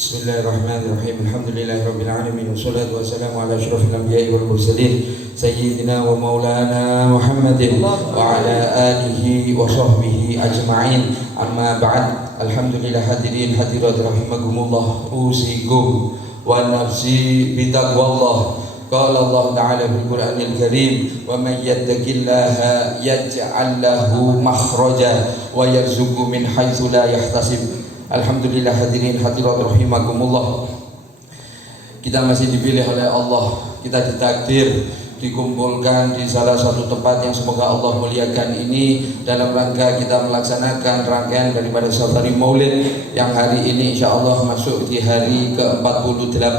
Bismillahirrahmanirrahim. Alhamdulillahirabbil alamin wassalatu wassalamu ala asyrafil anbiya'i wal mursalin sayyidina wa maulana Muhammadin wa ala alihi wa sahbihi ajma'in. Amma ba'd. Alhamdulillah hadirin hadirat rahimakumullah. Usikum wa nafsi bitaqwallah. Qala Allah Ta'ala fil Qur'anil Karim, wa may yattaqillaha yaj'al lahu makhraja wa yarzuqhu min haitsu la yahtasib. Alhamdulillah hadirin hadirat rahimakumullah. Kita masih dipilih oleh Allah. Kita ditakdir dikumpulkan di salah satu tempat yang semoga Allah muliakan ini dalam rangka kita melaksanakan rangkaian daripada safari maulid yang hari ini insyaallah masuk di hari ke-48.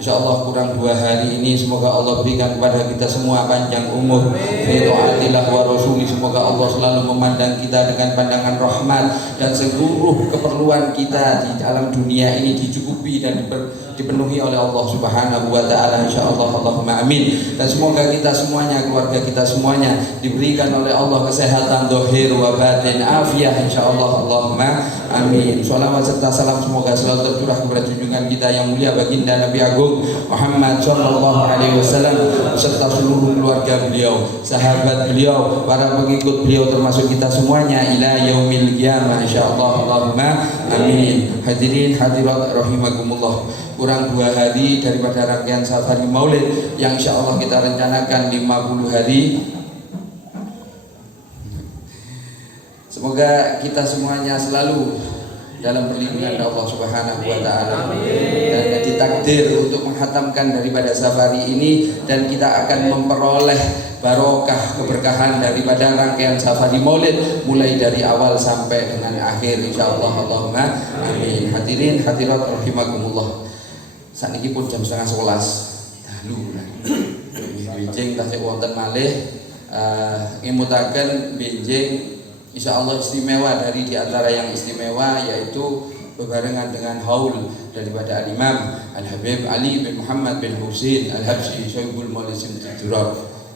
InsyaAllah kurang 2 hari ini semoga Allah berikan kepada kita semua panjang umur fi taatillah wa rasuli. Semoga Allah selalu memandang kita dengan pandangan rahmat dan seluruh keperluan kita di dalam dunia ini dicukupi dan dipenuhi oleh Allah Subhanahu wa taala insyaallah. Allahumma amin. Dan semoga kita semuanya, keluarga kita semuanya diberikan oleh Allah kesehatan zahir wa batin, afiah insyaallah. Allahumma amin. Shalawat serta salam semoga selalu tercurah kepada junjungan kita yang mulia baginda Nabi Agung Muhammad sallallahu alaihi wasallam serta seluruh keluarga beliau, sahabat beliau, para pengikut beliau termasuk kita semuanya ila yaumil qiyamah insyaallah. Allahumma amin. Hadirin hadirat rahimakumullah. Kurang 2 hari daripada rangkaian safari maulid yang insyaallah kita rencanakan 50 hari. Semoga kita semuanya selalu dalam perlindungan Allah Subhanahu wa taala dan ditakdir untuk menghatamkan daripada safari ini, dan kita akan memperoleh barokah keberkahan daripada rangkaian safari maulid mulai dari awal sampai dengan akhir insyaallah. Allahumma amin. Hadirin hadirat rahimakumullah. Saniki pun jam 10:30 dalu benjing tasih wonten malih ngemutaken benjing insyaallah istimewa dari diantara yang istimewa, yaitu berbarengan dengan haul daripada Al-Imam Al-Habib Ali bin Muhammad bin Husain Al-Habsyi Syaibul Maulisim Tiduror.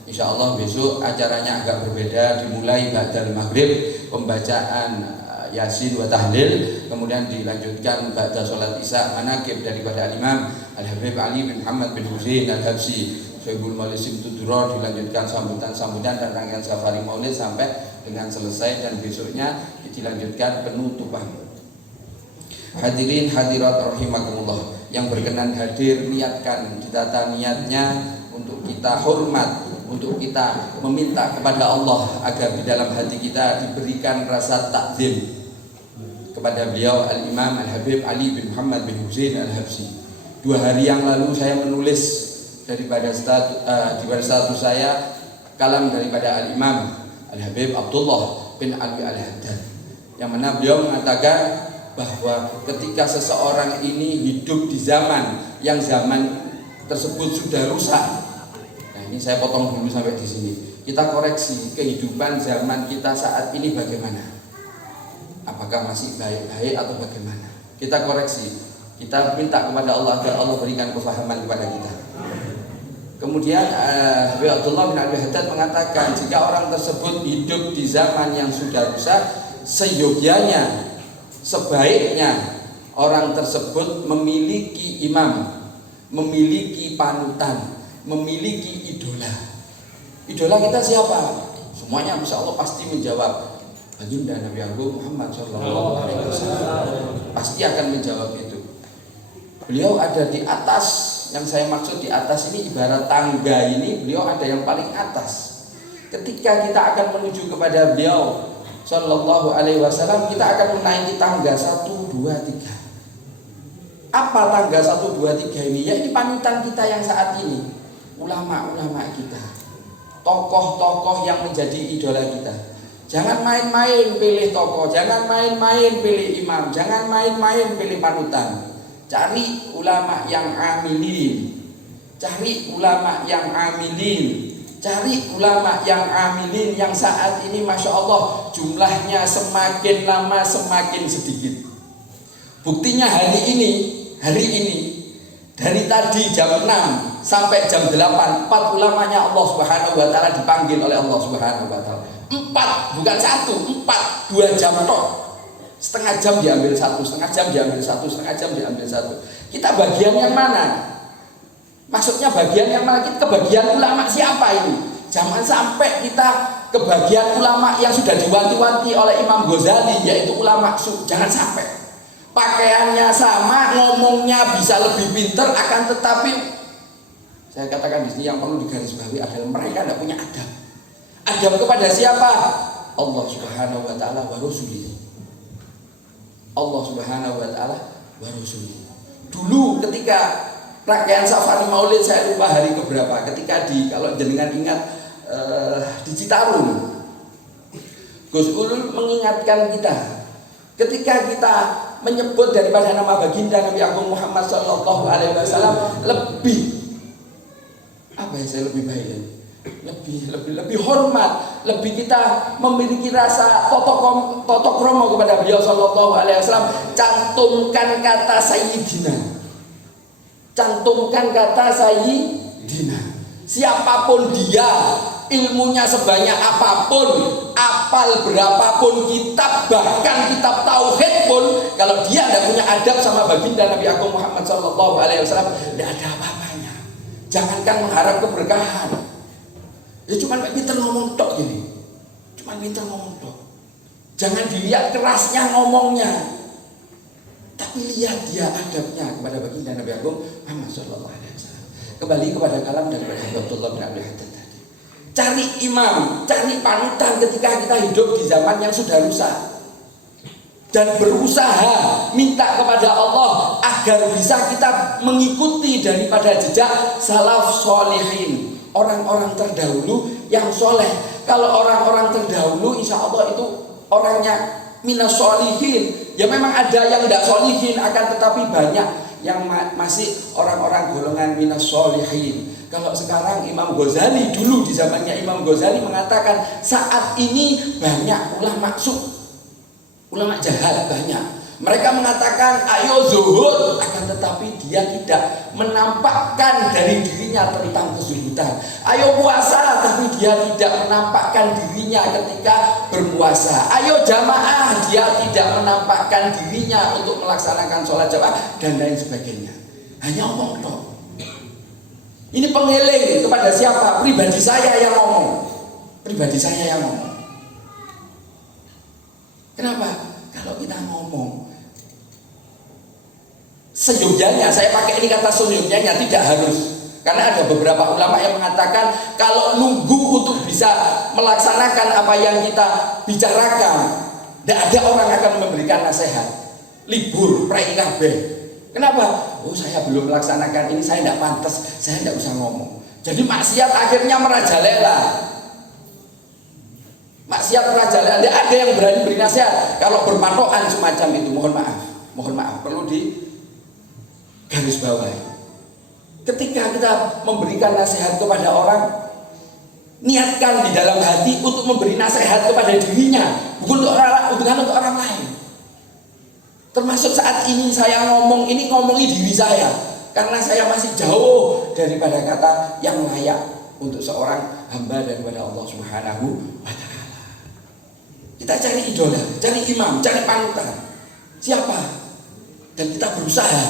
Insyaallah besok acaranya agak berbeda, dimulai ba'dal maghrib pembacaan Yasin wa tahlil, kemudian dilanjutkan ba'da salat Isya manaqib daripada Al-Imam Al-Habib Ali bin Muhammad bin Husain Al-Habsyi Syaibul Maulisim Tiduror, dilanjutkan sambutan-sambutan dan rangkaian safari maulid sampai dengan selesai, dan besoknya dilanjutkan penutupan. Hadirin hadirat rahimakumullah, yang berkenan hadir niatkan, ditata niatnya untuk kita hormat, untuk kita meminta kepada Allah agar di dalam hati kita diberikan rasa takzim kepada beliau Al-Imam Al-Habib Ali bin Muhammad bin Husain Al-Habsyi. 2 hari yang lalu saya menulis daripada status saya kalam daripada Al-Imam Al-Habib Abdullah bin Ali Al-Haddad, yang mana beliau mengatakan bahwa ketika seseorang ini hidup di zaman yang zaman tersebut sudah rusak. Nah, ini saya potong dulu sampai di sini. Kita koreksi kehidupan zaman kita saat ini bagaimana? Apakah masih baik-baik atau bagaimana? Kita koreksi. Kita minta kepada Allah agar Allah berikan kefahaman kepada kita. Kemudian Habib Abdullah bin Abi Haddad mengatakan jika orang tersebut hidup di zaman yang sudah rusak, seyogyanya, sebaiknya orang tersebut memiliki imam, memiliki panutan, memiliki idola. Idola kita siapa? Semuanya insya Allah pasti menjawab baginda Nabi Agung Muhammad sallallahu alaihi wasallam. Pasti akan menjawab itu. Beliau ada di atas. Yang saya maksud di atas ini ibarat tangga ini, beliau ada yang paling atas. Ketika kita akan menuju kepada beliau sallallahu alaihi wasallam, kita akan menaiki tangga 1, 2, 3. Apa tangga 1, 2, 3 ini? Ya ini panutan kita yang saat ini, ulama-ulama kita, tokoh-tokoh yang menjadi idola kita. Jangan main-main pilih tokoh, jangan main-main pilih imam, jangan main-main pilih panutan. Cari ulama yang amilin, cari ulama yang amilin, cari ulama yang amilin yang saat ini masya Allah jumlahnya semakin lama semakin sedikit. Buktinya hari ini dari tadi jam 6 sampai jam 8 4 ulamanya Allah Subhanahu wa taala dipanggil oleh Allah Subhanahu wa taala. 4, bukan 1, 4, 2 jam tok. Setengah jam diambil satu, setengah jam diambil satu, setengah jam diambil satu. Kita bagian yang mana? Maksudnya bagian yang mana? Kita kebagian ulama siapa ini? Jangan sampai kita kebagian ulama yang sudah diwanti-wanti oleh Imam Ghazali, yaitu ulama su. Jangan sampai. Pakaiannya sama, ngomongnya bisa lebih pintar, akan tetapi saya katakan di sini yang perlu digarisbawahi adalah mereka tidak punya adab. Adab kepada siapa? Allah Subhanahu wa taala wa rasulih. Allah Subhanahu wa taala wa rasulih. Dulu ketika rangkaian Safari Maulid, saya lupa hari keberapa, ketika kalau jenengan ingat di Citarum, Gus Ulul mengingatkan kita ketika kita menyebut daripada nama baginda Nabi Agung Muhammad Sallallahu Alaihi Wasallam lebih apa ya, saya lebih baik, lebih hormat, lebih kita memiliki rasa totok romo kepada beliau Sallallahu Alaihi Wasallam. Cantumkan kata Sayyidina, cantumkan kata Sayyidina. Siapapun dia, ilmunya sebanyak apapun, apal berapapun kitab, bahkan kitab tauhid pun, kalau dia tidak punya adab sama baginda Nabi Agung Muhammad Sallallahu Alaihi Wasallam, tidak ada apa-apanya. Jangankan mengharap keberkahan, ya cuma pintar ngomong tok gini, cuma pintar ngomong tok. Jangan dilihat kerasnya ngomongnya, tapi lihat dia adabnya kepada baginda Nabi Agung Muhammad Sallallahu Alaihi Wasallam. Kembali kepada kalam daripada Abdullah bin Abdul Haddad tadi. Cari imam, cari panutan ketika kita hidup di zaman yang sudah rusak, dan berusaha minta kepada Allah agar bisa kita mengikuti daripada jejak salaf solihin, orang-orang terdahulu yang soleh. Kalau orang-orang terdahulu insya Allah itu orangnya minas solihin. Ya memang ada yang tidak solihin, akan tetapi banyak yang masih orang-orang golongan minas solihin. Kalau sekarang Imam Ghazali, dulu di zamannya Imam Ghazali mengatakan saat ini banyak ulama jahat banyak. Mereka mengatakan ayo zuhud, akan tetapi dia tidak menampakkan dari dirinya tentang kezuhudan. Ayo puasa, tapi dia tidak menampakkan dirinya ketika berpuasa. Ayo jamaah, dia tidak menampakkan dirinya untuk melaksanakan sholat jamaah dan lain sebagainya. Hanya omong tok. Ini pengeling kepada siapa? Pribadi saya yang ngomong. Pribadi saya yang ngomong. Kenapa? Kalau kita ngomong seyogyanya, saya pakai ini kata seyogyanya, tidak harus. Karena ada beberapa ulama yang mengatakan kalau nunggu untuk bisa melaksanakan apa yang kita bicarakan, tidak ada orang akan memberikan nasihat. Libur, prei kabeh. Kenapa? Oh saya belum melaksanakan ini, saya tidak pantas, saya tidak usah ngomong. Jadi maksiat akhirnya merajalela. Maksiat merajalela, tidak ada yang berani beri nasihat. Kalau berpatokan semacam itu, mohon maaf, perlu di garis bawahi. Ketika kita memberikan nasihat kepada orang, niatkan di dalam hati untuk memberi nasihat kepada dirinya, bukan untuk orang lain. Termasuk saat ini saya ngomongi diri saya, karena saya masih jauh daripada kata yang layak untuk seorang hamba daripada Allah Subhanahu wa Ta'ala. Kita cari idola, cari imam, cari panutan. Siapa? Dan kita berusaha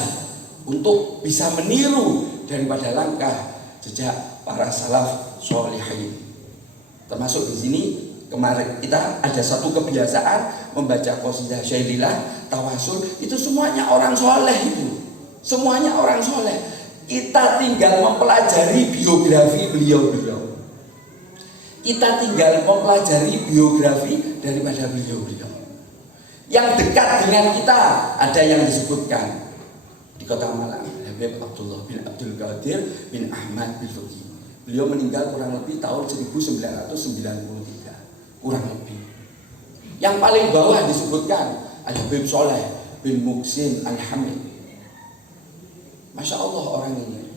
untuk bisa meniru daripada langkah jejak para salaf sholihin. Termasuk di sini kemarin kita ada satu kebiasaan membaca qasidah syairilah, tawasul, itu semuanya orang soleh itu. Semuanya orang soleh. Kita tinggal mempelajari biografi beliau-beliau. Kita tinggal mempelajari biografi daripada beliau-beliau. Yang dekat dengan kita ada yang disebutkan di Kota Malang, Habib Abdullah bin Abdul Qadir bin Ahmad bin Fuqi. Beliau meninggal kurang lebih tahun 1993, kurang lebih. Yang paling bawah disebutkan Al-Habib Soleh bin Muhsin Al-Hamid. Masya Allah orang ini.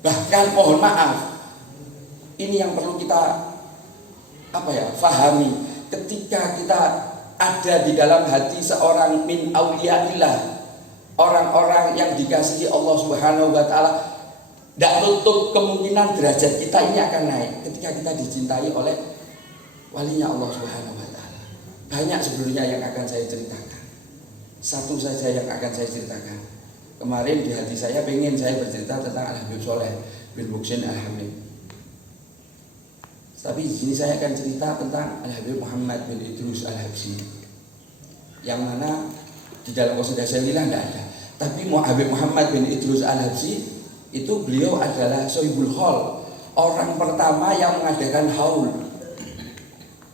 Bahkan mohon maaf, ini yang perlu kita fahami. Ketika kita ada di dalam hati seorang min auliyaillah, orang-orang yang dikasihi Allah Subhanahu wa Ta'ala, tidak tutup kemungkinan derajat kita ini akan naik ketika kita dicintai oleh walinya Allah Subhanahu wa Ta'ala. Banyak sebenarnya yang akan saya ceritakan. Satu saja yang akan saya ceritakan. Kemarin di hati saya pengen saya bercerita tentang Al-Habib Soleh bin Muhsin Al-Hamid. Tapi di sini saya akan cerita tentang Al-Habib Muhammad bin Idrus Al-Habsyi, yang mana di dalam qasidah Syailah tidak ada. Tapi Habib Muhammad bin Idrus Al-Habsyi itu beliau adalah Sohibul Hol, orang pertama yang mengadakan haul.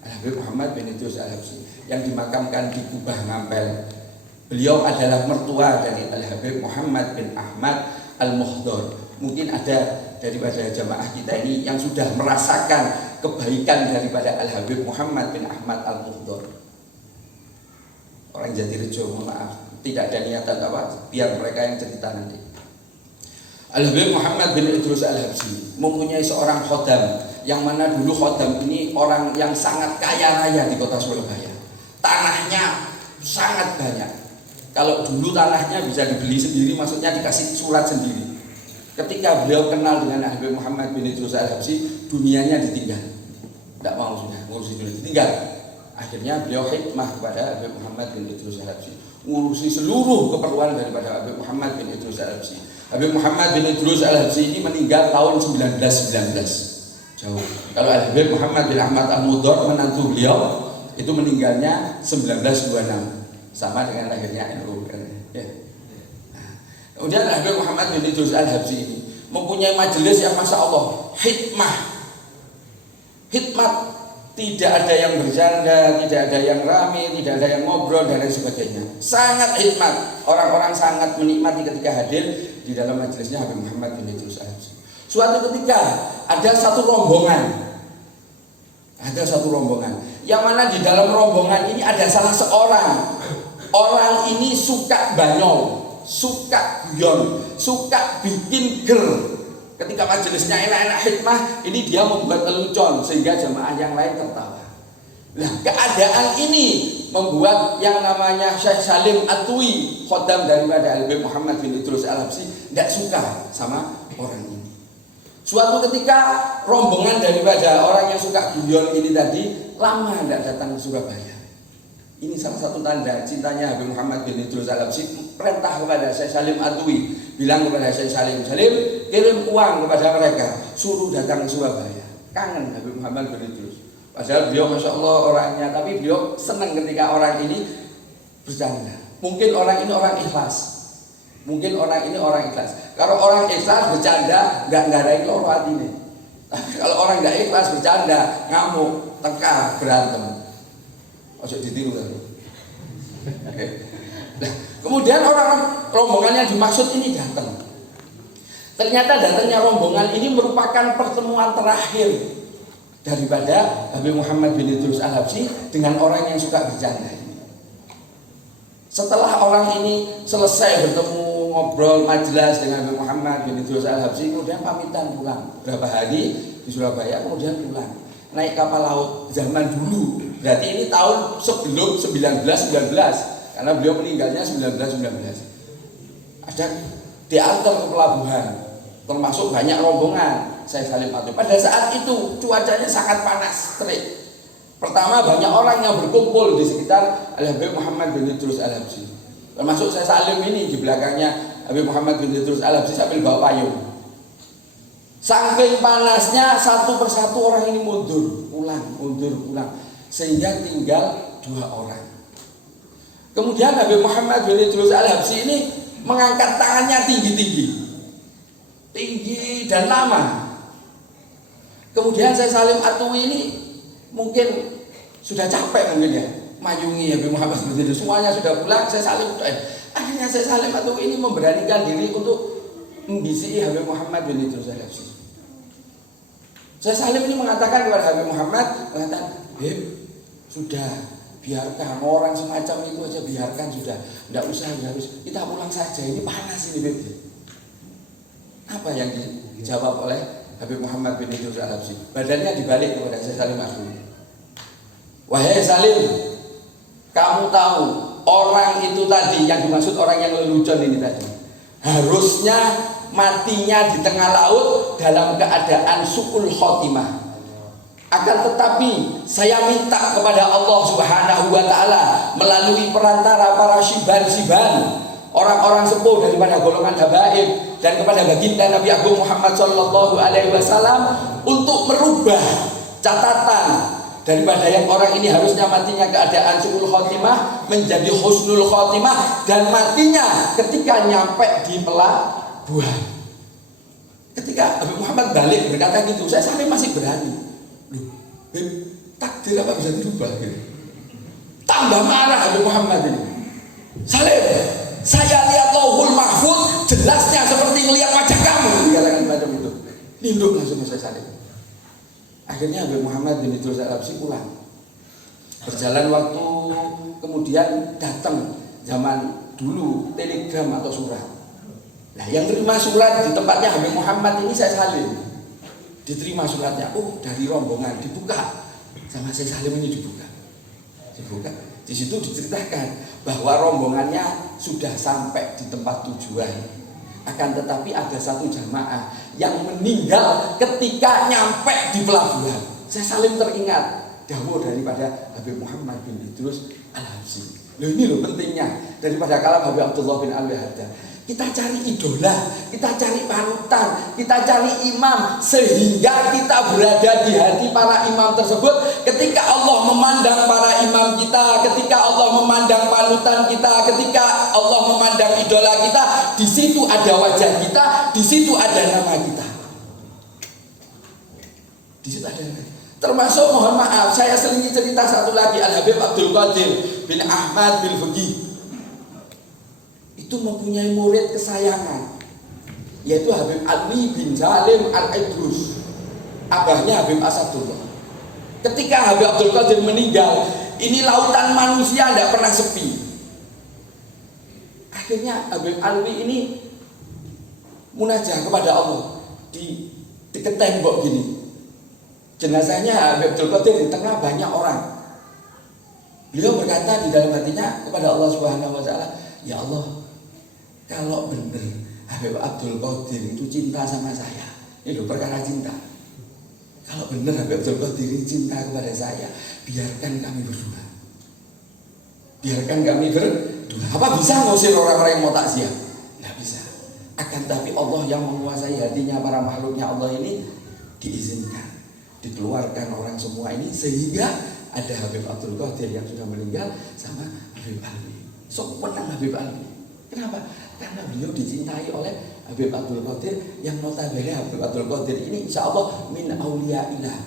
Al-Habib Muhammad bin Idrus Al-Habsyi yang dimakamkan di Kubah Ngampel. Beliau adalah mertua dari Al-Habib Muhammad bin Ahmad Al-Muhdor. Mungkin ada daripada jamaah kita ini yang sudah merasakan kebaikan daripada Al-Habib Muhammad bin Ahmad Al-Muhdor. Orang Jatirejo, mohon maaf, tidak ada niatan apa, biar mereka yang cerita nanti. Al-Habib Muhammad bin Idrus Al-Habsyi mempunyai seorang khodam, yang mana dulu khodam ini orang yang sangat kaya raya di kota Surabaya. Tanahnya sangat banyak. Kalau dulu tanahnya bisa dibeli sendiri, maksudnya dikasih surat sendiri. Ketika beliau kenal dengan Habib Muhammad bin Idrus Al-Habsyi, dunianya ditinggal. Tidak mau sudah ngurusi dunia, ditinggal. Akhirnya beliau hikmah kepada Habib Muhammad bin Idrus Al-Habsyi, ngurusi seluruh keperluan daripada Habib Muhammad bin Idrus Al-Habsyi. Habib Muhammad bin Idrus Al-Habsyi ini meninggal tahun 1919. Jauh. Kalau Habib Muhammad bin Ahmad Al-Muhdor, menantu beliau, itu meninggalnya 1926. Sama dengan lahirnya NU. Ya. Kemudian Habib Muhammad bin Idrus Al-Habsyi ini mempunyai majelis yang masya Allah hikmah, tidak ada yang bercanda, tidak ada yang rame, tidak ada yang ngobrol dan lain sebagainya. Sangat hikmat, orang-orang sangat menikmati ketika hadir di dalam majelisnya Habib Muhammad bin Idrus Al-Habsyi. Suatu ketika ada satu rombongan, yang mana di dalam rombongan ini ada salah seorang. Orang ini suka banyol, suka guyon, suka bikin ger. Ketika majelisnya enak-enak hikmah, ini dia membuat lelucon sehingga jemaah yang lain tertawa. Nah, keadaan ini membuat yang namanya Syekh Salim Atwi, khodam daripada Habib Muhammad bin Idrus Al-Habsyi, tidak suka sama orang ini. Suatu ketika rombongan daripada orang yang suka guyon ini tadi lama tidak datang ke Surabaya. Ini salah satu tanda cintanya Habib Muhammad bin Idrus Al-Habsyi. Perintah kepada Syekh Salim Atwi, bilang kepada Syekh Salim, kirim uang kepada mereka, suruh datang ke Surabaya. Kangen Habib Muhammad bin Idrus. Padahal beliau masya Allah orangnya, tapi beliau senang ketika orang ini bercanda. Mungkin orang ini orang ikhlas. Kalau orang ikhlas bercanda, nggak ada yang loro hatinya. Kalau orang nggak ikhlas bercanda, ngamuk, teka, berantem. Ojo ditiru tadi. Nah, kemudian orang rombongan yang dimaksud ini datang. Ternyata datangnya rombongan ini merupakan pertemuan terakhir daripada Habib Muhammad bin Idrus Al-Habsyi dengan orang yang suka bercanda ini. Setelah orang ini selesai bertemu ngobrol majelis dengan Habib Muhammad bin Idrus Al-Habsyi, kemudian pamitan pulang. Berapa hari di Surabaya, kemudian pulang. Naik kapal laut zaman dulu. Berarti ini tahun sebelum 1919, karena beliau meninggalnya 1919. Ada diantar ke pelabuhan, termasuk banyak rombongan Syekh Salim Atwi. Pada saat itu cuacanya sangat panas, terik. Pertama banyak orang yang berkumpul di sekitar Habib Muhammad bin Idrus Al-Habsyi. Termasuk Syekh Salim ini, di belakangnya Habib Muhammad bin Idrus Al-Habsyi sambil bawa payung. Saking panasnya satu persatu orang ini mundur pulang, sehingga tinggal 2 orang. Kemudian Habib Muhammad bin Idrus Al-Habsyi ini mengangkat tangannya tinggi dan lama. Kemudian Syekh Salim Atwi ini mungkin sudah capek mungkin ya, mayungi Habib Muhammad bin Idrus, semuanya sudah pulang. Akhirnya Syekh Salim Atwi ini memberanikan diri untuk membisiki Habib Muhammad bin Idrus Al-Habsyi. Syekh Salim ini mengatakan kepada Habib Muhammad, Habib, sudah biarkan orang semacam itu aja, biarkan sudah, tidak usah harus, kita pulang saja, ini panas ini Habib. Apa yang dijawab oleh Habib Muhammad bin Idrus Al-Habsyi? Badannya dibalik kepada Syekh Salim Atwi. Wahai Salim, kamu tahu orang itu tadi yang dimaksud orang yang lelucon ini tadi, harusnya matinya di tengah laut dalam keadaan su'ul khotimah. Akan tetapi saya minta kepada Allah Subhanahu wa taala melalui perantara para syiban-syiban, orang-orang sepuh daripada golongan habaib, dan kepada baginda Nabi Agung Muhammad sallallahu alaihi wasallam untuk merubah catatan daripada yang orang ini harusnya matinya keadaan su'ul khotimah menjadi husnul khotimah, dan matinya ketika nyampe di pelabuhan. Ketika Habib Muhammad balik berkata gitu, saya sampai masih berani. Loh, takdir apa bisa dirubah gitu. Tambah marah Habib Muhammad ini. Salim, saya lihat Lauhul Mahfuz jelasnya seperti melihat wajah kamu, dikatakan macam itu. Ninduk langsung saya Salim. Akhirnya Habib Muhammad bin Idrus Al-Habsyi pulang. Berjalan waktu kemudian datang zaman dulu telegram atau surat. Nah, yang terima surat di tempatnya Habib Muhammad ini saya Salim. Diterima suratnya, oh dari rombongan, dibuka sama saya Salim ini dibuka. Di situ diceritakan bahwa rombongannya sudah sampai di tempat tujuan. Akan tetapi ada satu jamaah yang meninggal ketika nyampe di pelabuhan. Saya Salim teringat dawuh daripada Habib Muhammad bin Idrus Al-Habsyi. Loh, ini loh pentingnya daripada kalam Habib Abdullah bin Al-Wahhab. Kita cari idola, kita cari panutan, kita cari imam, sehingga kita berada di hati para imam tersebut. Ketika Allah memandang para imam kita, ketika Allah memandang panutan kita, ketika Allah memandang idola kita, di situ ada wajah kita, di situ ada nama kita. Di situ ada nama. Termasuk mohon maaf, saya selingi cerita satu lagi, Al-Habib Abdul Qadir bin Ahmad bin Faqih. Itu mempunyai murid kesayangan, yaitu Habib Ali bin Salim Al-Idrus, abahnya Habib Asadullah. Ketika Habib Abdul Qadir meninggal, ini lautan manusia tidak pernah sepi. Akhirnya Habib Ali ini munajah kepada Allah di dekat tembok gini. Jenazahnya Habib Abdul Qadir di tengah banyak orang. Beliau berkata di dalam hatinya kepada Allah Subhanahu wa taala, ya Allah, kalau benar Habib Abdul Qadir itu cinta sama saya, itu perkara cinta. Kalau benar Habib Abdul Qadir ini cinta kepada saya, biarkan kami berdua. Biarkan kami berdua. Apa bisa ngusir orang-orang yang mau takziah? Nggak bisa. Akan tapi Allah yang menguasai hatinya para makhluknya Allah ini diizinkan, dikeluarkan orang semua ini, sehingga ada Habib Abdul Qadir yang sudah meninggal sama Habib Ali. So menang Habib Ali. Kenapa? Karena beliau dicintai oleh Habib Abdul Qadir, yang notabene Habib Abdul Qadir ini insya Allah min auliyaillah.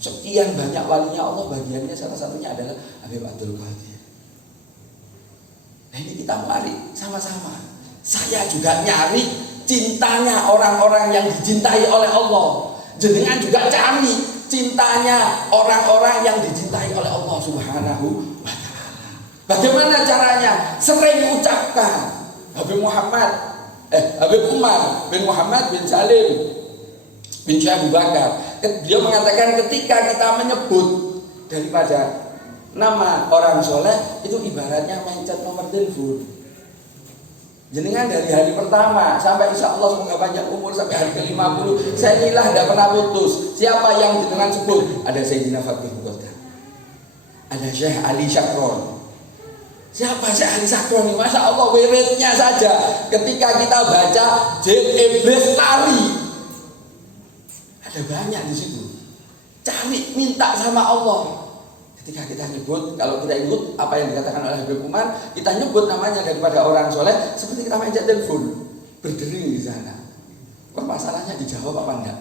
Sekian banyak walinya Allah, bagiannya salah satunya adalah Habib Abdul Qadir. Nah ini kita mari sama-sama. Saya juga nyari cintanya orang-orang yang dicintai oleh Allah. Jenengan juga cari cintanya orang-orang yang dicintai oleh Allah Subhanahu wa ta'ala. Bagaimana caranya? Sering ucapkan Habib Umar bin Muhammad bin Salim bin Syekh Abu Bakar. Dia mengatakan ketika kita menyebut daripada nama orang soleh itu ibaratnya mencet nomor telepon. Jenengan dari hari pertama sampai insya Allah semoga panjang umur sampai hari ke-50, saya inilah tidak pernah putus. Siapa yang jenengan sebut? Ada Sayyidina Fakih Bukhari, ada Syekh Ali Syakron. Siapa Syekh Ali Syakron ini? Masya Allah, wiridnya saja ketika kita baca Jin Iblis Tari, ada banyak di situ. Cari, minta sama Allah. Ketika kita nyebut, kalau kita ikut apa yang dikatakan oleh Habib Umar, kita nyebut namanya daripada orang soleh, seperti kita mencet telepon, berdering di sana. Permasalahannya dijawab apa enggak?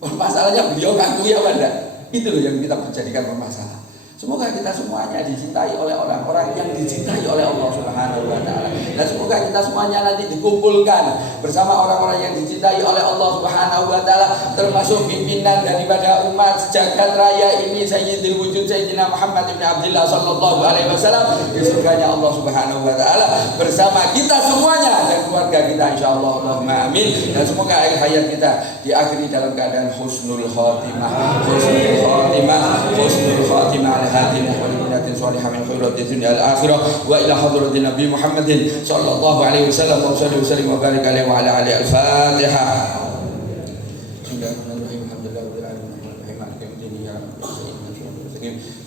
Permasalahannya beliau ngakui apa enggak? Itu loh yang kita jadikan permasalahan. Semoga kita semuanya dicintai oleh orang-orang yang dicintai oleh Allah Subhanahu wa ta'ala. Dan semoga kita semuanya nanti dikumpulkan bersama orang-orang yang dicintai oleh Allah Subhanahu wa ta'ala, termasuk pimpinan daripada umat sejagat raya ini, Sayyidil Wujud Sayyidina Muhammad ibn Abdillah sallallahu alaihi wasallam di surganya Allah Subhanahu wa ta'ala, bersama kita semuanya dan keluarga kita insyaallah. Allahumma amin. Dan semoga akhir hayat kita diakhiri dalam keadaan husnul khotimah, husnul khotimah, husnul khotimah. هاتنا ولبنات صالحة من خيرات الدنيا الآخرة وإلى حضرة النبي محمد صلى الله عليه وسلم وصلى وسلم وبارك عليه وعلى آله. الفاتحة. بسم الله الرحمن الرحيم.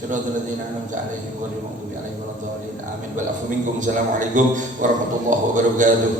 صراط الذين أنعمت عليهم غير المغضوب عليهم ولا الضالين آمين والعفو منكم السلام عليكم ورحمة الله وبركاته.